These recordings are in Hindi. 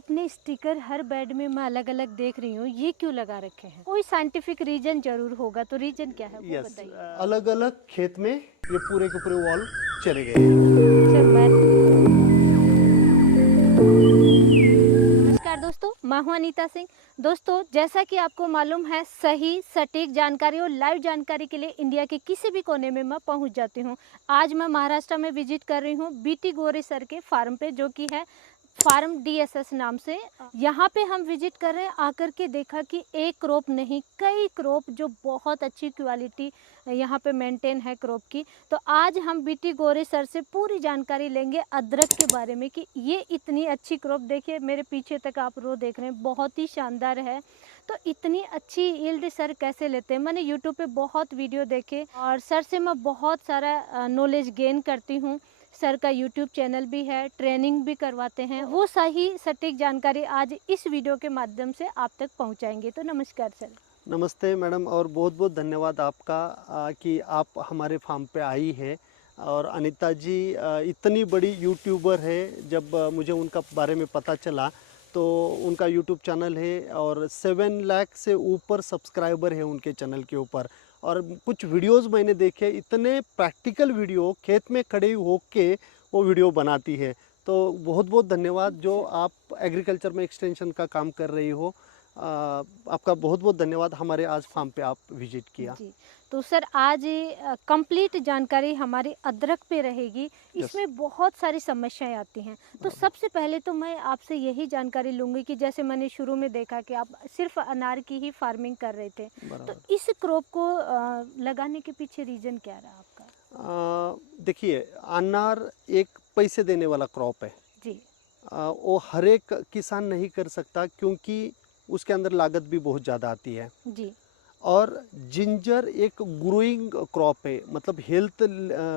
आपने स्टिकर हर बेड में मैं अलग अलग देख रही हूँ, ये क्यों लगा रखे हैं? कोई साइंटिफिक रीजन जरूर होगा, तो रीजन क्या है वो बताइए। अलग अलग खेत में ये पूरे के पूरे वॉल चले गए हैं। सर मैं नमस्कार दोस्तों, मैं हूं अनीता सिंह। दोस्तों, जैसा कि आपको मालूम है, सही सटीक जानकारी और लाइव जानकारी के लिए इंडिया के किसी भी कोने में मैं पहुंच जाती हूं। आज मैं महाराष्ट्र में विजिट कर रही हूं बीटी गोरे सर के फार्म पे, जो कि है फार्म DSS नाम से। यहाँ पे हम विजिट कर रहे हैं। आकर के देखा कि एक क्रॉप नहीं, कई क्रॉप जो बहुत अच्छी क्वालिटी यहाँ पे मेंटेन है क्रॉप की। तो आज हम बीटी गोरे सर से पूरी जानकारी लेंगे अदरक के बारे में कि ये इतनी अच्छी क्रॉप, देखिए मेरे पीछे तक आप रो देख रहे हैं, बहुत ही शानदार है। तो इतनी अच्छी यील्ड सर कैसे लेते हैं? मैंने यूट्यूब पे बहुत वीडियो देखे और सर से मैं बहुत सारा नॉलेज गेन करती हूँ। सर का यूट्यूब चैनल भी है, ट्रेनिंग भी करवाते हैं। वो सही सटीक जानकारी आज इस वीडियो के माध्यम से आप तक पहुंचाएंगे। तो नमस्कार सर। नमस्ते मैडम, और बहुत बहुत धन्यवाद आपका कि आप हमारे फार्म पे आई है। और अनीता जी इतनी बड़ी यूट्यूबर है, जब मुझे उनका बारे में पता चला तो उनका यूट्यूब चैनल है और 7 लाख से ऊपर सब्सक्राइबर है उनके चैनल के ऊपर। और कुछ वीडियोस मैंने देखे, इतने प्रैक्टिकल वीडियो, खेत में खड़े होके वो वीडियो बनाती है। तो बहुत बहुत धन्यवाद जो आप एग्रीकल्चर में एक्सटेंशन का काम कर रही हो। आपका बहुत बहुत धन्यवाद, हमारे आज फार्म पे आप विजिट किया जी। तो सर आज कंप्लीट जानकारी हमारी अदरक पे रहेगी। इसमें बहुत सारी समस्याएं आती हैं। तो सबसे पहले तो मैं आपसे यही जानकारी लूँगी कि जैसे मैंने शुरू में देखा कि आप सिर्फ अनार की ही फार्मिंग कर रहे थे, तो इस क्रॉप को लगाने के पीछे रीज़न क्या रहा आपका? देखिए, अनार एक पैसे देने वाला क्रॉप है जी। वो हर एक किसान नहीं कर सकता, क्योंकि उसके अंदर लागत भी बहुत ज़्यादा आती है। जी। और जिंजर एक ग्रोइंग क्रॉप है, मतलब हेल्थ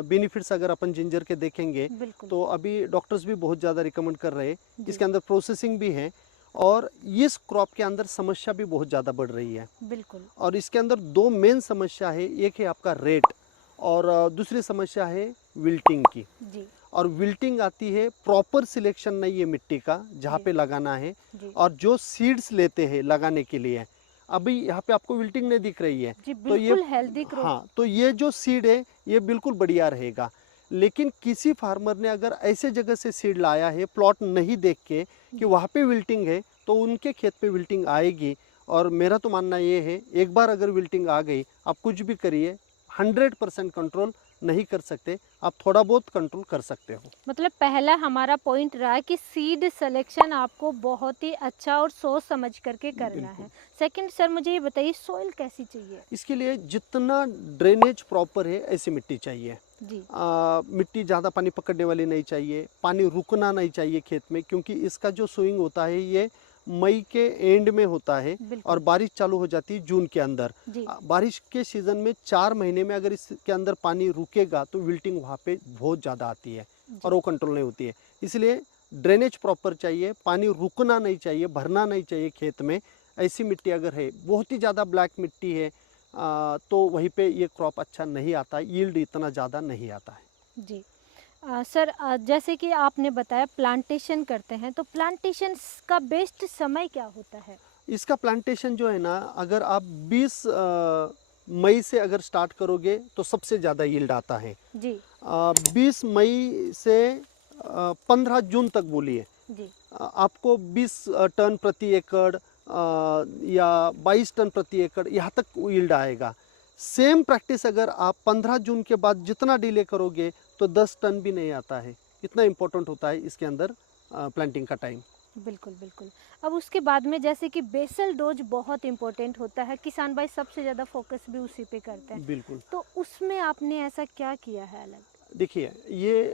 बेनिफिट्स अगर अपन जिंजर के देखेंगे तो अभी डॉक्टर्स भी बहुत ज़्यादा रिकमेंड कर रहे हैं। इसके अंदर प्रोसेसिंग भी है और इस क्रॉप के अंदर समस्या भी बहुत ज़्यादा बढ़ रही है। बिल्कुल। और इसके अंदर 2 मेन समस्या है, एक है आपका रेट और दूसरी समस्या है विल्टिंग की। जी। और विल्टिंग आती है, प्रॉपर सिलेक्शन नहीं है मिट्टी का जहाँ पे लगाना है। और जो सीड्स लेते हैं लगाने के लिए, अभी यहाँ पे आपको विल्टिंग नहीं दिख रही है, जी, तो ये हेल्दी क्रॉप। हाँ, तो ये जो सीड है ये बिल्कुल बढ़िया रहेगा। लेकिन किसी फार्मर ने अगर ऐसे जगह से सीड लाया है, प्लॉट नहीं देख के कि वहाँ पे विल्टिंग है, तो उनके खेत पे विल्टिंग आएगी। और मेरा तो मानना ये है, एक बार अगर विल्टिंग आ गई, आप कुछ भी करिए, 100% कंट्रोल नहीं कर सकते, आप थोड़ा बहुत कंट्रोल कर सकते हो। मतलब पहला हमारा पॉइंट रहा कि सीड सिलेक्शन आपको बहुत ही अच्छा और सोच समझ करके करना है। सेकंड सर, मुझे ये बताइए सॉइल कैसी चाहिए? इसके लिए जितना ड्रेनेज प्रॉपर है ऐसी मिट्टी चाहिए। जी। मिट्टी ज़्यादा पानी पकड़ने वाली नहीं चाहिए, पानी रुकना नहीं चाहिए खेत में, क्योंकि इसका जो सोइंग होता है ये मई के एंड में होता है और बारिश चालू हो जाती है जून के अंदर। बारिश के सीजन में 4 महीने में अगर इसके अंदर पानी रुकेगा तो विल्टिंग वहाँ पे बहुत ज़्यादा आती है और वो कंट्रोल नहीं होती है। इसलिए ड्रेनेज प्रॉपर चाहिए, पानी रुकना नहीं चाहिए, भरना नहीं चाहिए खेत में। ऐसी मिट्टी अगर है, बहुत ही ज़्यादा ब्लैक मिट्टी है, तो वहीं पे ये क्रॉप अच्छा नहीं आता है, यील्ड इतना ज़्यादा नहीं आता है। जी। सर, जैसे कि आपने बताया प्लांटेशन करते हैं, तो प्लांटेशन का बेस्ट समय क्या होता है? इसका प्लांटेशन जो है ना, अगर आप 20 मई से अगर स्टार्ट करोगे तो सबसे ज़्यादा यील्ड आता है। जी। 20 मई से 15 जून तक बोलिए, जी। आपको 20 टन प्रति एकड़ या 22 टन प्रति एकड़ यहाँ तक यील्ड आएगा। सेम प्रैक्टिस अगर आप 15 जून के बाद जितना डिले करोगे तो 10 टन भी नहीं आता है। इतना इम्पोर्टेंट होता है इसके अंदर प्लांटिंग का टाइम। बिल्कुल बिल्कुल। अब उसके बाद में जैसे कि बेसल डोज बहुत इम्पोर्टेंट होता है, किसान भाई सबसे ज़्यादा फोकस भी उसी पे करते हैं। बिल्कुल। तो उसमें आपने ऐसा क्या किया है अलग? देखिए, ये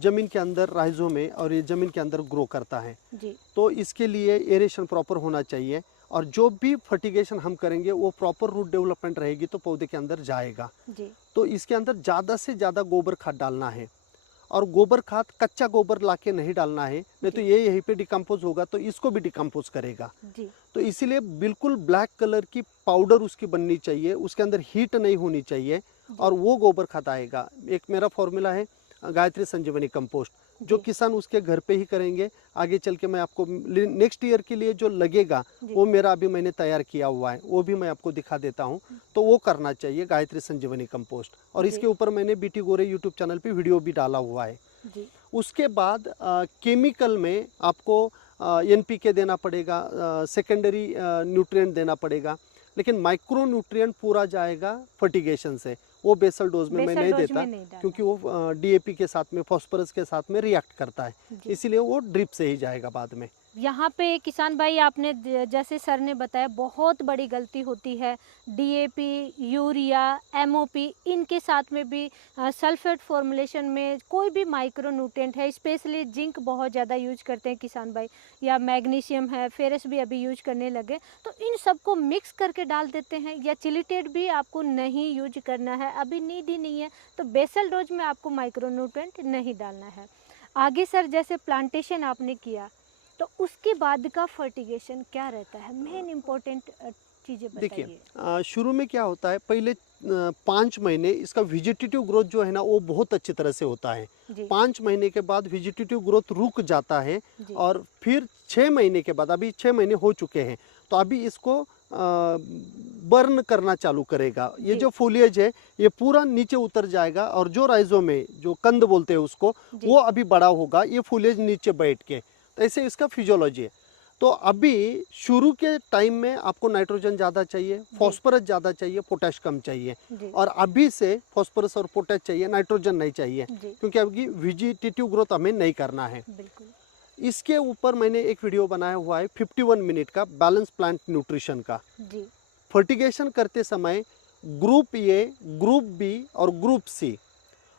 ज़मीन के अंदर राइजोम है और ये ज़मीन के अंदर ग्रो करता है। जी। तो इसके लिए एरेशन प्रॉपर होना चाहिए और जो भी फर्टिगेशन हम करेंगे वो प्रॉपर रूट डेवलपमेंट रहेगी तो पौधे के अंदर जाएगा। जी। तो इसके अंदर ज़्यादा से ज़्यादा गोबर खाद डालना है और गोबर खाद कच्चा गोबर लाके नहीं डालना है, नहीं तो ये यहीं पे डिकम्पोज होगा तो इसको भी डिकम्पोज करेगा। जी। तो इसीलिए बिल्कुल ब्लैक कलर की पाउडर उसकी बननी चाहिए, उसके अंदर हीट नहीं होनी चाहिए और वो गोबर खाद आएगा। एक मेरा फॉर्मूला है गायत्री संजीवनी कंपोस्ट, जो जी। किसान उसके घर पे ही करेंगे। आगे चल के मैं आपको नेक्स्ट ईयर के लिए जो लगेगा जी। वो मेरा अभी मैंने तैयार किया हुआ है, वो भी मैं आपको दिखा देता हूँ। तो वो करना चाहिए गायत्री संजीवनी कंपोस्ट। और जी। इसके ऊपर मैंने बीटी गोरे यूट्यूब चैनल पे वीडियो भी डाला हुआ है। जी। उसके बाद केमिकल में आपको एनपीके देना पड़ेगा, सेकेंडरी न्यूट्रिएंट देना पड़ेगा, लेकिन माइक्रो न्यूट्रिएंट पूरा जाएगा फर्टिगेशन से। वो बेसल डोज में मैं बेसल नहीं डोज देता, में नहीं डालना। क्योंकि वो डीएपी के साथ में, फॉस्फोरस के साथ में रिएक्ट करता है, जी। इसीलिए वो ड्रिप से ही जाएगा बाद में। यहाँ पे किसान भाई आपने जैसे सर ने बताया बहुत बड़ी गलती होती है, डीएपी, यूरिया, एमओपी इनके साथ में भी सल्फेट फॉर्मुलेशन में कोई भी माइक्रो न्यूट्रिएंट है, स्पेशली जिंक बहुत ज़्यादा यूज करते हैं किसान भाई, या मैग्नीशियम है, फेरस भी अभी यूज करने लगे, तो इन सबको मिक्स करके डाल देते हैं। या चिलिटेट भी आपको नहीं यूज करना है, अभी नीड ही नहीं है, तो बेसल डोज में आपको माइक्रो न्यूट्रिएंट नहीं डालना है। आगे सर जैसे प्लांटेशन आपने किया तो उसके बाद का फर्टिगेशन क्या रहता है, मेन इम्पोर्टेंट चीज़ें देखिए, बताइए। शुरू में क्या होता है, पहले 5 महीने इसका वेजिटेटिव ग्रोथ जो है ना वो बहुत अच्छी तरह से होता है। जी। 5 महीने के बाद वेजिटेटिव ग्रोथ रुक जाता है, जी। और फिर 6 महीने के बाद, अभी 6 महीने हो चुके हैं, तो अभी इसको बर्न करना चालू करेगा। ये जी। जो फोलिएज है ये पूरा नीचे उतर जाएगा, और जो राइजोम में जो कंद बोलते हैं उसको, जी। वो अभी बड़ा होगा, ये फोलिएज नीचे बैठ के। तो ऐसे इसका फिजियोलॉजी है। तो अभी शुरू के टाइम में आपको नाइट्रोजन ज़्यादा चाहिए, फॉस्फोरस ज़्यादा चाहिए, पोटैश कम चाहिए। जी। और अभी से फॉस्फोरस और पोटैश चाहिए, नाइट्रोजन नहीं चाहिए, जी। क्योंकि अभी वेजिटेटिव ग्रोथ हमें नहीं करना है। बिल्कुल। इसके ऊपर मैंने एक वीडियो बनाया हुआ है 51 मिनट का, बैलेंस प्लांट न्यूट्रिशन का। जी। फर्टिगेशन करते समय ग्रुप ए, ग्रुप बी और ग्रुप सी।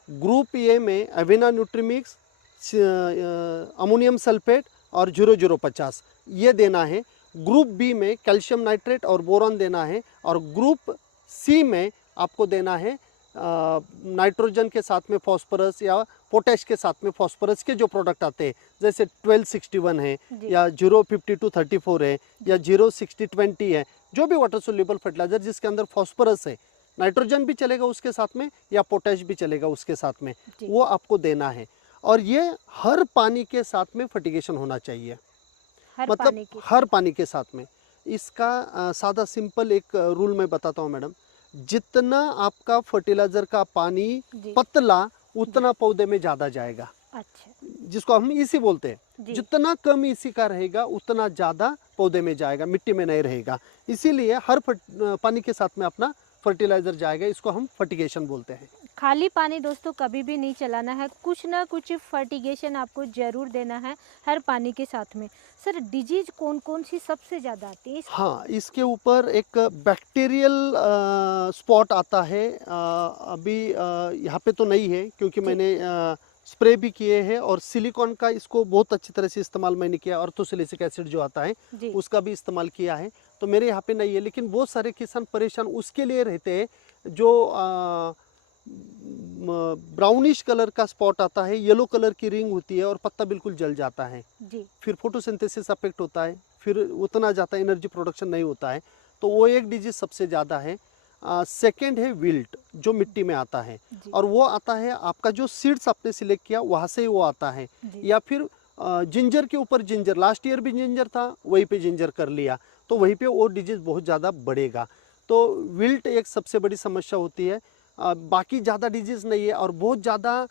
ग्रुप ए में अवेना न्यूट्रीमिक्स, अमोनियम सल्फेट और 0050 ये देना है। ग्रुप बी में कैल्शियम नाइट्रेट और बोरॉन देना है। और ग्रुप सी में आपको देना है नाइट्रोजन के साथ में फॉस्फोरस, या पोटैश के साथ में फॉस्फोरस के जो प्रोडक्ट आते हैं, जैसे 1261 है, जी। या 05234 है, या 06020 है, जो भी वाटर सोल्यूबल फर्टिलाइजर जिसके अंदर फॉस्फोरस है, नाइट्रोजन भी चलेगा उसके साथ में, या पोटैश भी चलेगा उसके साथ में, जी। वो आपको देना है। और ये हर पानी के साथ में फर्टिगेशन होना चाहिए, हर मतलब पानी की। हर पानी के साथ में। इसका सादा सिंपल एक रूल मैं बताता हूँ मैडम। जितना आपका फर्टिलाइजर का पानी जी। पतला, उतना पौधे में ज़्यादा जाएगा, अच्छा। जिसको हम इसी बोलते हैं। जी। जितना कम इसी का रहेगा उतना ज़्यादा पौधे में जाएगा, मिट्टी में नहीं रहेगा। इसीलिए हर पानी के साथ में अपना फर्टिलाइजर जाएगा, इसको हम फर्टिगेशन बोलते हैं। खाली पानी दोस्तों कभी भी नहीं चलाना है, कुछ ना कुछ फर्टिगेशन आपको ज़रूर देना है हर पानी के साथ में। सर डिजीज कौन कौन सी सबसे ज़्यादा आती है हाँ, इसके ऊपर एक बैक्टीरियल स्पॉट आता है। अभी यहाँ पे तो नहीं है, क्योंकि मैंने स्प्रे भी किए हैं, और सिलिकॉन का इसको बहुत अच्छी तरह से इस्तेमाल मैंने किया। ऑर्थोसैलिसिक एसिड जो आता है जी। उसका भी इस्तेमाल किया है, तो मेरे यहाँ पे नहीं है। लेकिन बहुत सारे किसान परेशान उसके लिए रहते हैं, जो ब्राउनिश कलर का स्पॉट आता है, येलो कलर की रिंग होती है, और पत्ता बिल्कुल जल जाता है। जी। फिर फोटोसिंथेसिस अफेक्ट होता है, फिर उतना ज़्यादा एनर्जी प्रोडक्शन नहीं होता है, तो वो एक डिजीज सबसे ज़्यादा है। सेकंड है विल्ट, जो मिट्टी में आता है, जी। और वो आता है आपका जो सीड्स आपने सिलेक्ट किया वहाँ से ही वो आता है। जी। या फिर जिंजर के ऊपर जिंजर, लास्ट ईयर भी जिंजर था, वहीं पे जिंजर कर लिया, तो वहीं पे वो डिजीज बहुत ज़्यादा बढ़ेगा। तो विल्ट एक सबसे बड़ी समस्या होती है। बाकी ज़्यादा डिजीज़ नहीं है, और बहुत ज़्यादा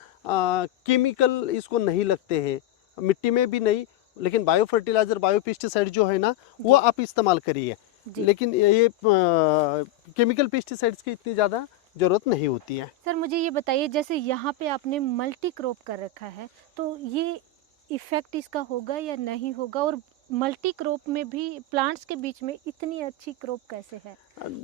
केमिकल इसको नहीं लगते हैं, मिट्टी में भी नहीं। लेकिन बायो फर्टिलाइज़र, बायो पेस्टिसाइड जो है ना, वो आप इस्तेमाल करिए, लेकिन ये केमिकल पेस्टिसाइड्स की इतनी ज़्यादा ज़रूरत नहीं होती है। सर मुझे ये बताइए, जैसे यहाँ पे आपने मल्टी क्रॉप कर रखा है, तो ये इफ़ेक्ट इसका होगा या नहीं होगा? और मल्टी क्रॉप में भी प्लांट्स के बीच में इतनी अच्छी क्रॉप कैसे है,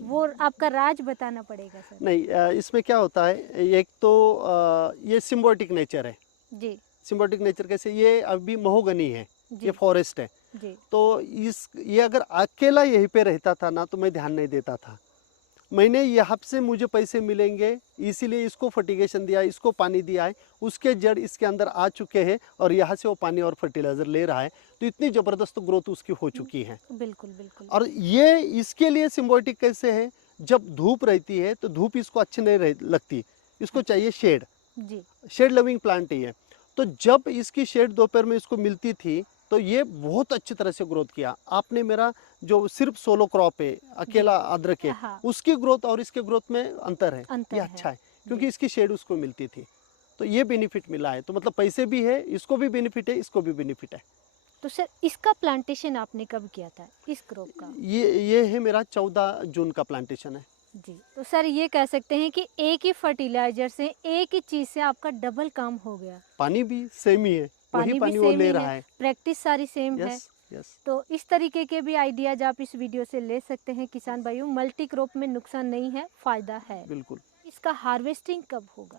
वो आपका राज बताना पड़ेगा सर। नहीं, इसमें क्या होता है, एक तो ये सिम्बायोटिक नेचर है। जी। सिम्बायोटिक नेचर कैसे, ये अभी महोगनी है, जी। ये फॉरेस्ट है, जी। तो ये अगर अकेला यहीं पे रहता था ना, तो मैं ध्यान नहीं देता था। मैंने यहाँ से मुझे पैसे मिलेंगे इसीलिए इसको फर्टिगेशन दिया, इसको पानी दिया है, उसके जड़ इसके अंदर आ चुके हैं, और यहाँ से वो पानी और फर्टिलाइजर ले रहा है, तो इतनी ज़बरदस्त ग्रोथ उसकी हो चुकी है। बिल्कुल बिल्कुल। और ये इसके लिए सिम्बायोटिक कैसे है, जब धूप रहती है तो धूप इसको अच्छी नहीं लगती, इसको चाहिए शेड। जी। शेड लविंग प्लांट ही है, तो जब इसकी शेड दोपहर में इसको मिलती थी तो ये बहुत अच्छी तरह से ग्रोथ किया। आपने मेरा जो सिर्फ सोलो क्रॉप है, अकेला अदरक है, हाँ, उसकी ग्रोथ और इसके ग्रोथ में अंतर है। अंतर ये है। अच्छा है क्योंकि इसकी शेड उसको मिलती थी, तो ये बेनिफिट मिला है। तो मतलब पैसे भी है, इसको भी बेनिफिट है, इसको भी बेनिफिट है। तो सर इसका प्लांटेशन आपने कब किया था, इस क्रॉप का? ये है मेरा 14 जून का प्लांटेशन है। जी, तो सर ये कह सकते हैं कि एक ही फर्टिलाइजर से, एक ही चीज से आपका डबल काम हो गया। पानी भी सेम ही है, वही भी पानी वो सेम ले ही रहा है। प्रैक्टिस सारी सेम है। Yes yes. तो इस तरीके के भी आइडियाज आप इस वीडियो से ले सकते हैं किसान भाइयों। मल्टी क्रॉप में नुकसान नहीं है, फायदा है। बिल्कुल। इसका हार्वेस्टिंग कब होगा?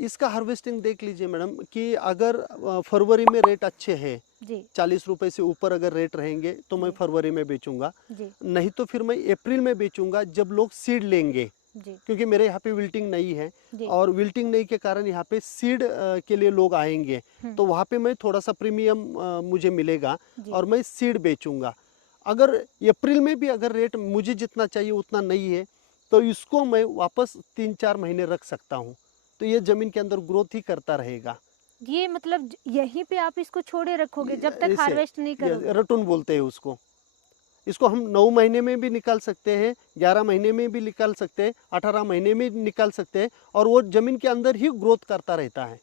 इसका हार्वेस्टिंग देख लीजिए मैडम कि अगर फरवरी में रेट अच्छे हैं, जी 40 रुपए से ऊपर अगर रेट रहेंगे तो मैं जी। फरवरी में बेचूंगा, जी नहीं तो फिर मैं अप्रैल में बेचूंगा जब लोग सीड लेंगे। जी क्योंकि मेरे यहाँ पे विल्टिंग नहीं है, जी। और विल्टिंग नहीं के कारण यहाँ पे सीड के लिए लोग आएंगे, तो वहाँ पे मैं थोड़ा सा प्रीमियम मुझे मिलेगा जी। और मैं सीड बेचूंगा। अगर अप्रैल में भी अगर रेट मुझे जितना चाहिए उतना नहीं है तो इसको मैं वापस 3-4 महीने रख सकता हूँ, तो ये ज़मीन के अंदर ग्रोथ ही करता रहेगा। ये मतलब यहीं पे आप इसको छोड़े रखोगे जब तक इसे हार्वेस्ट नहीं करोगे? रटून बोलते हैं उसको। इसको हम 9 महीने में भी निकाल सकते हैं, 11 महीने में भी निकाल सकते हैं, 18 महीने में भी निकाल सकते हैं, और वो ज़मीन के अंदर ही ग्रोथ करता रहता है।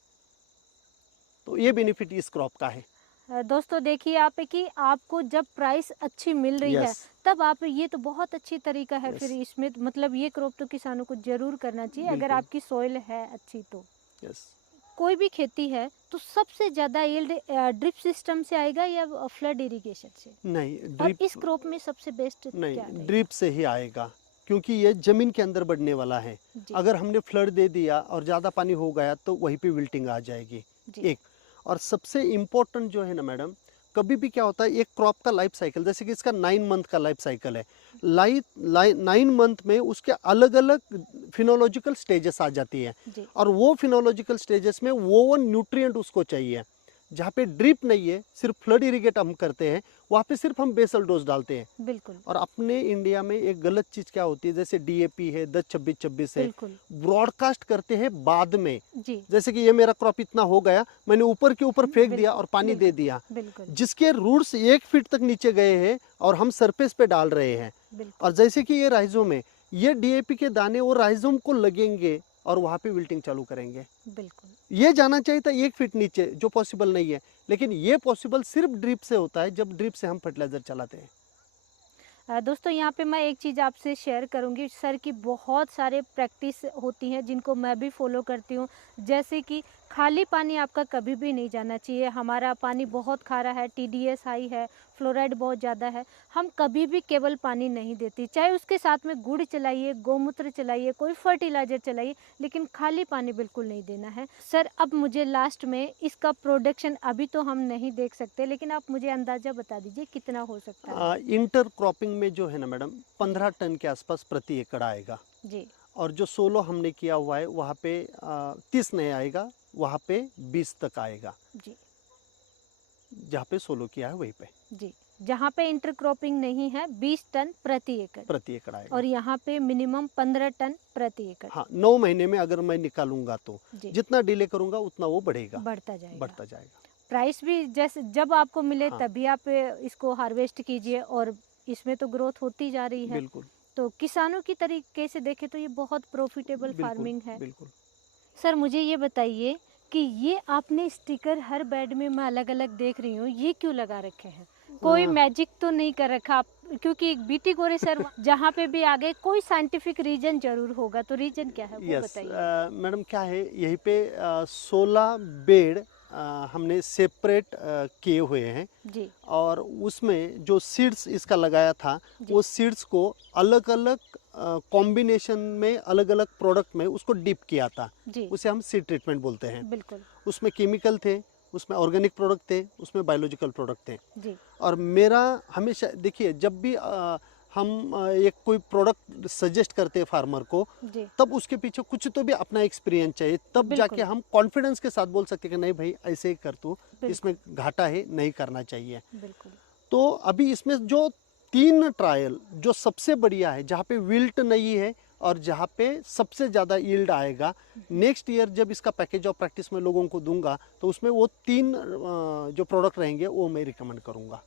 तो ये बेनिफिट इस क्रॉप का है। दोस्तों देखिए आप कि आपको जब प्राइस अच्छी मिल रही है यस तब आप, ये तो बहुत अच्छी तरीका है। यस फिर इसमें मतलब ये क्रॉप तो किसानों को जरूर करना चाहिए अगर बिल्कुल। आपकी सॉइल है अच्छी तो। यस। कोई भी खेती है तो सबसे ज्यादा यील्ड ड्रिप सिस्टम से आएगा या फ्लड इरिगेशन से? नहीं और ड्रिप इस क्रॉप में सबसे बेस्ट नहीं, क्या रहेगा? ड्रिप से ही आएगा क्योंकि ये ज़मीन के अंदर बढ़ने वाला है। जी अगर हमने फ्लड दे दिया और ज़्यादा पानी हो गया तो वहीं पे विल्टिंग आ जाएगी। जी एक और सबसे इम्पोर्टेंट जो है ना मैडम, कभी भी क्या होता है एक क्रॉप का लाइफ साइकिल, जैसे कि इसका 9 मंथ का लाइफ साइकिल है, 9 मंथ में उसके अलग अलग फिनोलॉजिकल स्टेजेस आ जाती है, जी और वो फिनोलॉजिकल स्टेजेस में वो न्यूट्रिएंट उसको चाहिए। जहाँ पे ड्रिप नहीं है, सिर्फ फ्लड इरिगेट हम करते हैं, वहाँ पे सिर्फ हम बेसल डोज डालते हैं। बिल्कुल और अपने इंडिया में एक गलत चीज़ क्या होती है, जैसे डीएपी है, 10-26-26 है, बिल्कुल। ब्रॉडकास्ट करते हैं बाद में। जी जैसे कि ये मेरा क्रॉप इतना हो गया, मैंने ऊपर के ऊपर फेंक दिया बिल्कुल, और पानी दे दिया, बिल्कुल जिसके रूट्स 1 फीट तक नीचे गए हैं और हम सरफेस पे डाल रहे हैं। बिल्कुल और जैसे कि ये राइजोम है, ये डीएपी के दाने वो राइजोम को लगेंगे और वहाँ पे विल्टिंग चालू करेंगे। बिल्कुल। ये जाना चाहिए था 1 फीट नीचे, जो पॉसिबल नहीं है, लेकिन ये पॉसिबल सिर्फ ड्रिप से होता है, जब ड्रिप से हम फर्टिलाइजर चलाते हैं। दोस्तों यहाँ पे मैं एक चीज़ आपसे शेयर करूँगी सर की बहुत सारे प्रैक्टिस होती हैं जिनको मैं भी फॉलो करती हूँ। जैसे कि खाली पानी आपका कभी भी नहीं जाना चाहिए। हमारा पानी बहुत खारा है, टीडीएस हाई है, फ्लोराइड बहुत ज़्यादा है, हम कभी भी केवल पानी नहीं देती, चाहे उसके साथ में गुड़ चलाइए, गोमूत्र चलाइए, कोई फर्टिलाइजर चलाइए, लेकिन खाली पानी बिल्कुल नहीं देना है। सर अब मुझे लास्ट में इसका प्रोडक्शन अभी तो हम नहीं देख सकते, लेकिन आप मुझे अंदाज़ा बता दीजिए कितना हो सकता है? इंटर क्रॉपिंग में जो है ना मैडम, 15 टन के आसपास प्रति एकड़ आएगा, जी और जो 16 हमने किया हुआ है वहाँ पे 30 नहीं आएगा, वहाँ पे 20 तक आएगा। जी जहाँ पे 16 किया है वहीं पे जी। जहाँ पे इंटरक्रॉपिंग नहीं है 20 टन प्रति एकड़, प्रति एकड़ आएगा। और यहाँ पे मिनिमम 15 टन प्रति एकड़। हाँ, 9 महीने में अगर मैं निकालूंगा तो जी जितना डिले करूंगा उतना वो बढ़ेगा, बढ़ता जाएगा। बढ़ता जाएगा। प्राइस भी जैसे जब आपको मिले हाँ। तभी आप इसको हार्वेस्ट कीजिए, और इसमें तो ग्रोथ होती जा रही है। बिल्कुल तो किसानों की तरीके से देखें तो ये बहुत प्रॉफिटेबल फार्मिंग है। बिल्कुल। सर मुझे ये बताइए कि ये आपने स्टिकर हर बेड में मैं अलग अलग देख रही हूँ, ये क्यों लगा रखे हैं? कोई मैजिक तो नहीं कर रखा आप? क्योंकि बीटी गोरे सर जहाँ पे भी आ गए कोई साइंटिफिक रीजन जरूर होगा, तो रीजन क्या है वो यस बताइए। मैडम, क्या है यहीं पे 16 बेड हमने सेपरेट किए हुए हैं, जी और उसमें जो सीड्स इसका लगाया था जी। वो सीड्स को अलग अलग कॉम्बिनेशन में, अलग अलग प्रोडक्ट में उसको डिप किया था, जी उसे हम सीड ट्रीटमेंट बोलते हैं। बिल्कुल। उसमें केमिकल थे, उसमें ऑर्गेनिक प्रोडक्ट थे, उसमें बायोलॉजिकल प्रोडक्ट थे। जी और मेरा हमेशा देखिए, जब भी हम एक कोई प्रोडक्ट सजेस्ट करते हैं फार्मर को, जी तब उसके पीछे कुछ तो भी अपना एक्सपीरियंस चाहिए, तब बिल्कुल। जाके हम कॉन्फिडेंस के साथ बोल सकते हैं कि नहीं भाई ऐसे ही कर तू, बिल्कुल। इसमें घाटा है, नहीं करना चाहिए। बिल्कुल। तो अभी इसमें जो 3 ट्रायल जो सबसे बढ़िया है, जहाँ पे विल्ट नहीं है, और जहाँ पे सबसे ज़्यादा यील्ड आएगा, नेक्स्ट ईयर जब इसका पैकेज ऑफ प्रैक्टिस में लोगों को दूंगा तो उसमें वो 3 जो प्रोडक्ट रहेंगे वो मैं रिकमेंड करूँगा,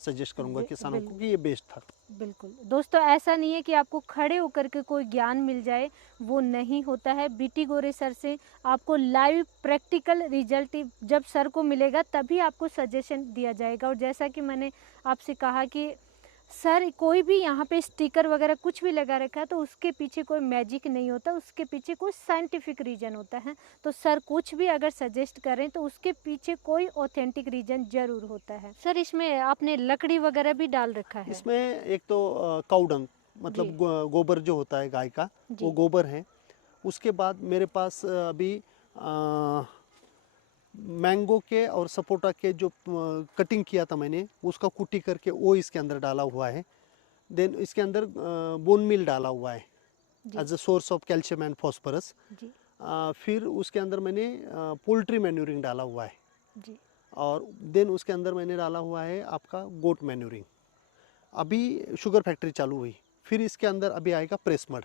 सजेस्ट करूँगा किसानों को कि ये बेस्ट था। बिल्कुल दोस्तों, ऐसा नहीं है कि आपको खड़े होकर के कोई ज्ञान मिल जाए, वो नहीं होता है। बीटी गोरे सर से आपको लाइव प्रैक्टिकल रिजल्ट जब सर को मिलेगा तभी आपको सजेशन दिया जाएगा। और जैसा कि मैंने आपसे कहा कि सर कोई भी यहाँ पे स्टिकर वगैरह कुछ भी लगा रखा है तो उसके पीछे कोई मैजिक नहीं होता, उसके पीछे कोई साइंटिफिक रीज़न होता है। तो सर कुछ भी अगर सजेस्ट करें तो उसके पीछे कोई ऑथेंटिक रीज़न जरूर होता है। सर इसमें आपने लकड़ी वगैरह भी डाल रखा है? इसमें एक तो काऊ डंग मतलब गोबर जो होता है गाय का, वो गोबर है। उसके बाद मेरे पास अभी मैंगो के और सपोटा के जो कटिंग किया था मैंने, उसका कुटी करके वो इसके अंदर डाला हुआ है। देन इसके अंदर बोन मील डाला हुआ है as a source of calcium and phosphorus. फिर उसके अंदर मैंने पोल्ट्री मैन्यूरिंग डाला हुआ है जी। और देन उसके अंदर मैंने डाला हुआ है आपका गोट मैन्यूरिंग। अभी शुगर फैक्ट्री चालू हुई, फिर इसके अंदर अभी आएगा प्रेस मड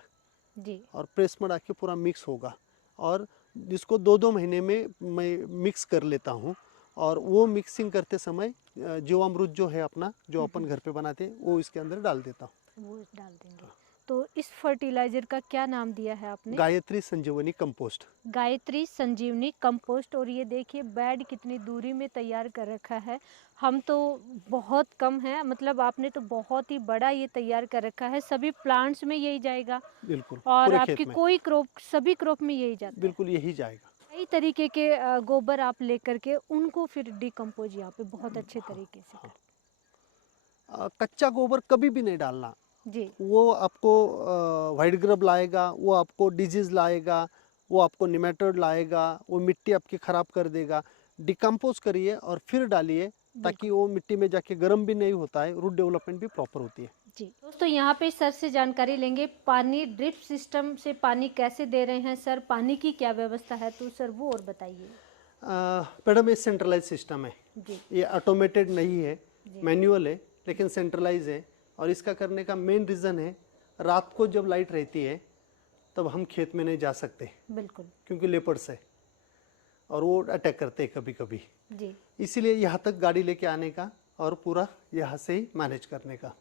जी। और प्रेस मड आके पूरा मिक्स होगा और जिसको 2-2 महीने में मैं मिक्स कर लेता हूँ। और वो मिक्सिंग करते समय जीवामृत जो है अपना, जो अपन घर पे बनाते हैं, वो इसके अंदर डाल देता हूँ। वो डाल देंगे। तो इस फर्टिलाइजर का क्या नाम दिया है आपने? गायत्री संजीवनी कंपोस्ट। गायत्री संजीवनी कंपोस्ट। और ये देखिए बेड कितनी दूरी में तैयार कर रखा है। हम तो बहुत कम है, मतलब आपने तो बहुत ही बड़ा ये तैयार कर रखा है। सभी प्लांट्स में यही जाएगा? बिल्कुल। और आपकी कोई क्रॉप, सभी क्रॉप में यही जाता है? बिल्कुल यही जाएगा। कई तरीके के गोबर आप लेकर के उनको फिर डिकम्पोज यहाँ पे बहुत अच्छे तरीके से कर। कच्चा गोबर कभी भी नहीं डालना जी। वो आपको वाइट ग्रब लाएगा, वो आपको डिजीज लाएगा, वो आपको निमेटोड लाएगा, वो मिट्टी आपकी ख़राब कर देगा। डिकम्पोज करिए और फिर डालिए ताकि वो मिट्टी में जाके गर्म भी नहीं होता है, रूट डेवलपमेंट भी प्रॉपर होती है जी। दोस्तों यहाँ पे सर से जानकारी लेंगे, पानी ड्रिप सिस्टम से पानी कैसे दे रहे हैं सर, पानी की क्या व्यवस्था है, तो सर वो और बताइए। मैडम ये सेंट्रलाइज सिस्टम है जी। ये ऑटोमेटेड नहीं है, मैनुअल है, लेकिन सेंट्रलाइज है। और इसका करने का मेन रीज़न है, रात को जब लाइट रहती है तब हम खेत में नहीं जा सकते। बिल्कुल। क्योंकि लेपर्ड्स है और वो अटैक करते हैं कभी कभी जी। इसीलिए यहाँ तक गाड़ी लेके आने का और पूरा यहाँ से ही मैनेज करने का।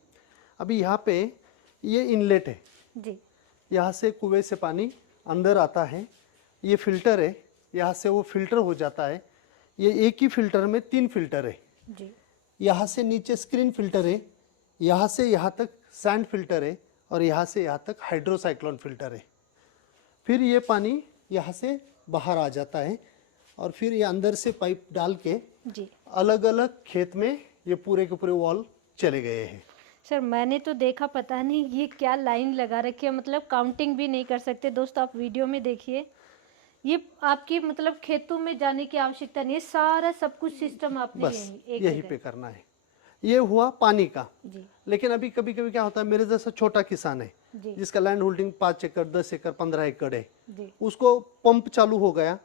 अभी यहाँ पे ये इनलेट है जी। यहाँ से कुएं से पानी अंदर आता है, ये फिल्टर है, यहाँ से वो फिल्टर हो जाता है। ये एक ही फिल्टर में 3 फिल्टर है जी। यहाँ से नीचे स्क्रीन फिल्टर है, यहाँ से यहाँ तक सैंड फिल्टर है और यहाँ से यहाँ तक हाइड्रोसाइक्लोन फिल्टर है। फिर ये पानी यहाँ से बाहर आ जाता है और फिर ये अंदर से पाइप डाल के जी अलग अलग खेत में ये पूरे के पूरे वॉल चले गए हैं। सर मैंने तो देखा, पता नहीं ये क्या लाइन लगा रखी है, मतलब काउंटिंग भी नहीं कर सकते। दोस्तों आप वीडियो में देखिए, ये आपकी मतलब खेतों में जाने की आवश्यकता नहीं है, सारा सब कुछ सिस्टम आपने यही पे करना है। ये हुआ पानी का जी। लेकिन अभी कभी कभी क्या होता है, मेरे जैसा छोटा किसान है जिसका लैंड होल्डिंग 5 एकड़ 10 एकड़ 15 एकड़ है, उसको पंप चालू हो गया,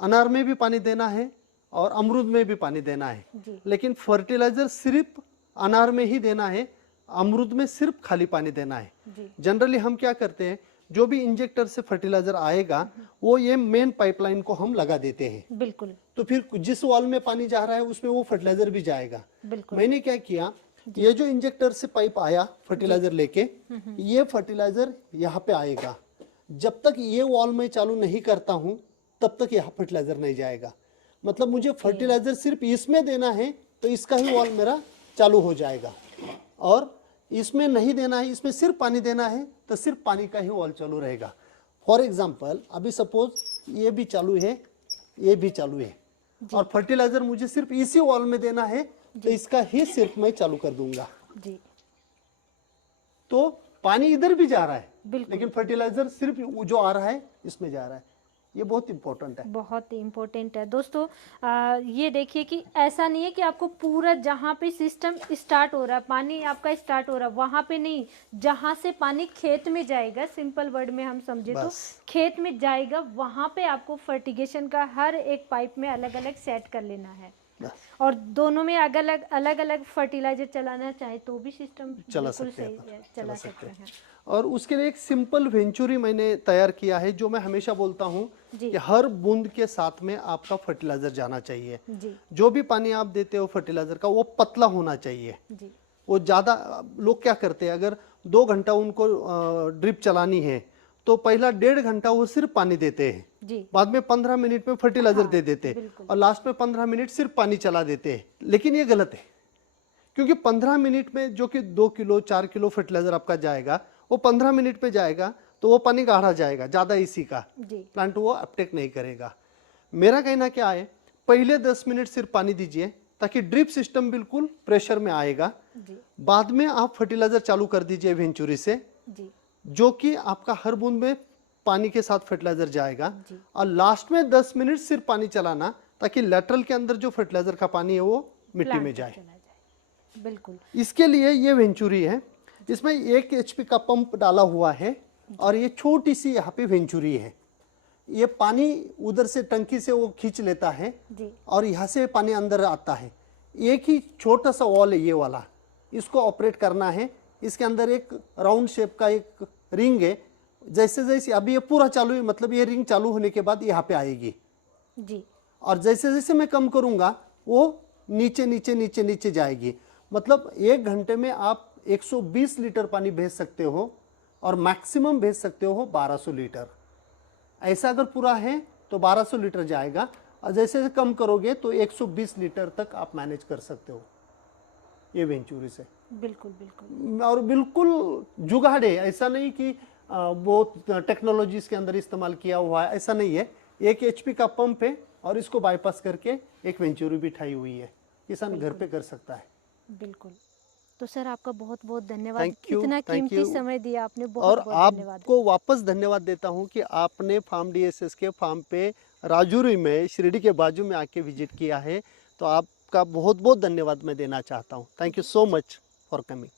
अनार में भी पानी देना है और अमरूद में भी पानी देना है, लेकिन फर्टिलाइजर सिर्फ अनार में ही देना है, अमरूद में सिर्फ खाली पानी देना है। जनरली हम क्या करते हैं, जो भी इंजेक्टर से फर्टिलाइजर आएगा वो ये मेन पाइपलाइन को हम लगा देते हैं। बिल्कुल। तो फिर जिस वॉल में पानी जा रहा है उसमें वो फर्टिलाइजर भी जाएगा। बिल्कुल। मैंने क्या किया, ये जो इंजेक्टर से पाइप आया फर्टिलाइजर लेके, ये फर्टिलाइजर यहाँ पे आएगा। जब तक ये वॉल में चालू नहीं करता हूँ तब तक यहाँ फर्टिलाइजर नहीं जाएगा। मतलब मुझे फर्टिलाइजर सिर्फ इसमें देना है तो इसका ही वॉल मेरा चालू हो जाएगा, और इसमें नहीं देना है, इसमें सिर्फ पानी देना है तो सिर्फ पानी का ही वॉल चालू रहेगा। फॉर एग्जांपल अभी सपोज ये भी चालू है, ये भी चालू है, और फर्टिलाइजर मुझे सिर्फ इसी वॉल में देना है तो इसका ही सिर्फ मैं चालू कर दूंगा जी। तो पानी इधर भी जा रहा है लेकिन फर्टिलाइजर सिर्फ जो आ रहा है इसमें जा रहा है। ये बहुत इंपॉर्टेंट है, बहुत इंपॉर्टेंट है। दोस्तों ये देखिए कि ऐसा नहीं है कि आपको पूरा जहाँ पे सिस्टम स्टार्ट हो रहा है, पानी आपका स्टार्ट हो रहा है, वहाँ पे नहीं, जहाँ से पानी खेत में जाएगा, सिंपल वर्ड में हम समझे तो खेत में जाएगा, वहाँ पे आपको फर्टिगेशन का हर एक पाइप में अलग अलग सेट कर लेना है। बस और दोनों में अलग अलग फर्टिलाइजर चलाना चाहे तो भी सिस्टम चला बिल्कुल सकते हैं, सही है, चला सकते हैं। और उसके लिए एक सिंपल वेंचुरी मैंने तैयार किया है, जो मैं हमेशा बोलता हूँ जी कि हर बूंद के साथ में आपका फर्टिलाइजर जाना चाहिए। जी जो भी पानी आप देते हो फर्टिलाइजर का, वो पतला होना चाहिए। जी वो ज़्यादा, लोग क्या करते हैं, अगर 2 घंटा उनको ड्रिप चलानी है तो पहला 1.5 घंटा वो सिर्फ पानी देते हैं, जी बाद में 15 मिनट में फर्टिलाइजर हाँ, दे देते हैं, बिल्कुल। और लास्ट में 15 मिनट सिर्फ पानी चला देते हैं। लेकिन ये गलत है, क्योंकि 15 मिनट में जो कि 2 किलो 4 किलो फर्टिलाइजर आपका जाएगा, वो 15 मिनट में जाएगा तो वो पानी गाढ़ा जाएगा, ज़्यादा इसी का जी प्लांट वो अपटेक नहीं करेगा। मेरा कहना क्या है, पहले 10 मिनट सिर्फ पानी दीजिए ताकि ड्रिप सिस्टम बिल्कुल प्रेशर में आएगा। जी बाद में आप फर्टिलाइजर चालू कर दीजिए वेंचुरी से, जी जो कि आपका हर बूंद में पानी के साथ फर्टिलाइजर जाएगा। जी और लास्ट में 10 मिनट सिर्फ पानी चलाना, ताकि लेटरल के अंदर जो फर्टिलाइजर का पानी है वो मिट्टी प्लांट में तक जाए। चला जाए, बिल्कुल। इसके लिए ये वेंचुरी है, इसमें 1 HP का पंप डाला हुआ है, और ये छोटी सी यहाँ पे वेंचुरी है। ये पानी उधर से टंकी से वो खींच लेता है, जी और यहाँ से पानी अंदर आता है। एक ही छोटा सा वॉल है ये वाला, इसको ऑपरेट करना है। इसके अंदर एक राउंड शेप का एक रिंग है, जैसे जैसे अभी ये पूरा चालू है, मतलब ये रिंग चालू होने के बाद यहाँ पे आएगी, जी और जैसे जैसे मैं कम करूँगा वो नीचे नीचे नीचे नीचे जाएगी। मतलब 1 घंटे में आप 120 लीटर पानी भेज सकते हो, और मैक्सिमम भेज सकते हो 1200 लीटर। ऐसा अगर पूरा है तो 1200 लीटर जाएगा, और जैसे जैसे कम करोगे तो 120 लीटर तक आप मैनेज कर सकते हो ये वेंचुरी से। बिल्कुल बिल्कुल और बिल्कुल जुगाड़ है, ऐसा नहीं कि वो टेक्नोलॉजीज के अंदर इस्तेमाल किया हुआ है, ऐसा नहीं है। 1 HP का पंप है, और इसको बाईपास करके एक वेंचुरी बिठाई हुई है, किसान घर पे कर सकता है। बिल्कुल। तो सर आपका बहुत बहुत धन्यवाद, थैंक यू, इतना थैंक कीमती यू। समय दिया आपने, और बहुत बहुत धन्यवाद। आपको वापस धन्यवाद देता हूं कि आपने फार्म DSS के फार्म पे राजौरी में शिरडी के बाजू में आके विजिट किया है, तो आपका बहुत बहुत धन्यवाद मैं देना चाहता हूं। Thank you so much for coming.